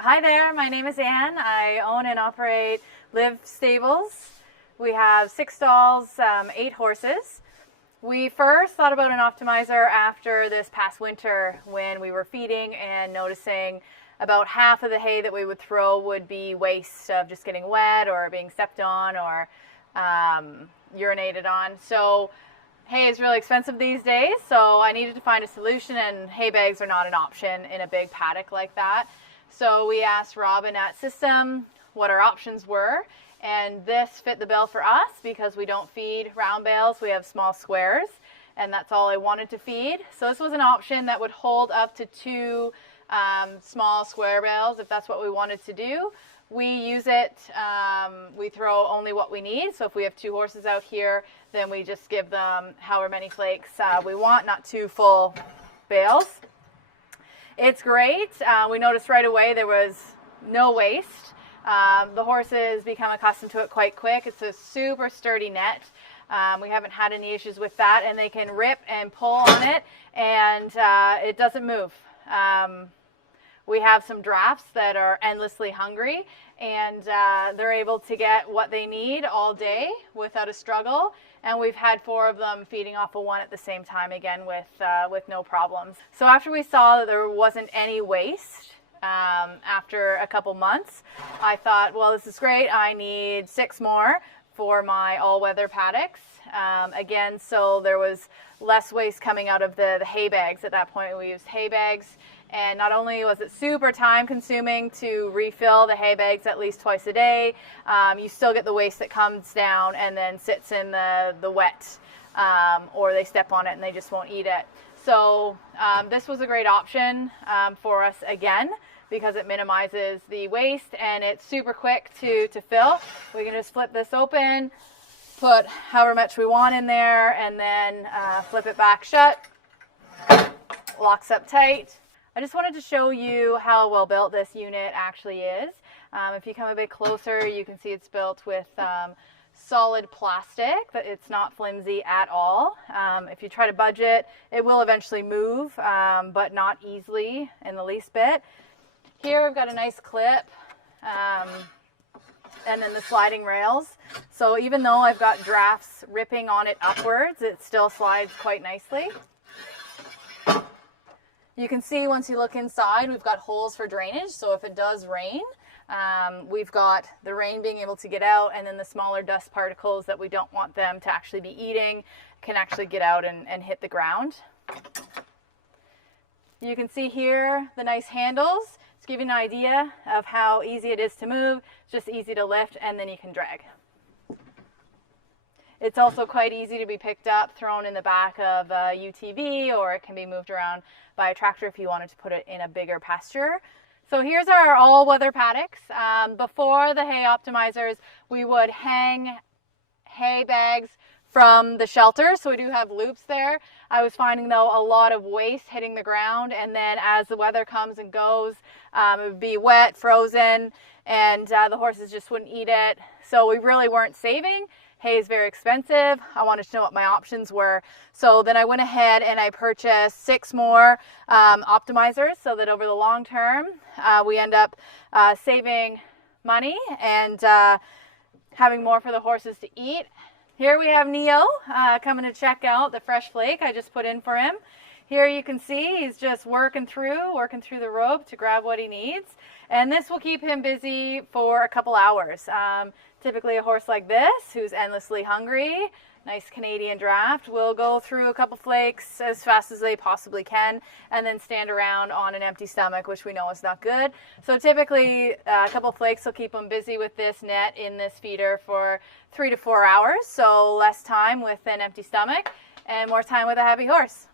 Hi there, my name is Anne. I own and operate Live Stables. We have 6 stalls, 8 horses. We first thought about an optimizer after this past winter when we were feeding and noticing about half of the hay that we would throw would be waste of just getting wet or being stepped on or urinated on. So hay is really expensive these days, so I needed to find a solution, and hay bags are not an option in a big paddock like that. So we asked Robin at System what our options were, and this fit the bill for us because we don't feed round bales, we have small squares, and that's all I wanted to feed. So this was an option that would hold up to 2 small square bales if that's what we wanted to do. We use it, we throw only what we need, so if we have 2 horses out here, then we just give them however many flakes we want, not 2 full bales. It's great. We noticed right away there was no waste. The horses become accustomed to it quite quick. It's a super sturdy net. We haven't had any issues with that, and they can rip and pull on it, and it doesn't move. We have some drafts that are endlessly hungry, and they're able to get what they need all day without a struggle. And we've had 4 of them feeding off of one at the same time again with no problems. So after we saw that there wasn't any waste, after a couple months, I thought, well, this is great. I need 6 more for my all-weather paddocks. Again, so there was less waste coming out of the hay bags. At that point, we used hay bags. And not only was it super time consuming to refill the hay bags at least twice a day, you still get the waste that comes down and then sits in the wet, or they step on it and they just won't eat it. So this was a great option for us again, because it minimizes the waste and it's super quick to fill. We can just flip this open, put however much we want in there, and then flip it back shut. Locks up tight. I just wanted to show you how well built this unit actually is. If you come a bit closer, you can see it's built with solid plastic. It's not flimsy at all. If you try to budge it, it will eventually move, but not easily in the least bit. Here we've got a nice clip, and then the sliding rails. So even though I've got drafts ripping on it upwards, it still slides quite nicely. You can see once you look inside, we've got holes for drainage, so if it does rain, we've got the rain being able to get out, and then the smaller dust particles that we don't want them to actually be eating can actually get out and hit the ground. You can see here the nice handles to give you an idea of how easy it is to move. It's just easy to lift, and then you can drag. It's also quite easy to be picked up, thrown in the back of a UTV, or it can be moved around by a tractor if you wanted to put it in a bigger pasture. So here's our all-weather paddocks. Before the hay optimizers, we would hang hay bags from the shelter, so we do have loops there. I was finding, though, a lot of waste hitting the ground, and then as the weather comes and goes, it would be wet, frozen, and the horses just wouldn't eat it. So we really weren't saving. Hay is very expensive. I wanted to know what my options were. So then I went ahead and I purchased 6 more optimizers, so that over the long term, we end up saving money and having more for the horses to eat. Here we have Neo coming to check out the fresh flake I just put in for him. Here you can see he's just working through the rope to grab what he needs. And this will keep him busy for a couple hours. Typically a horse like this, who's endlessly hungry, nice Canadian draft, will go through a couple flakes as fast as they possibly can and then stand around on an empty stomach, which we know is not good. So typically a couple flakes will keep them busy with this net in this feeder for 3 to 4 hours. So less time with an empty stomach and more time with a happy horse.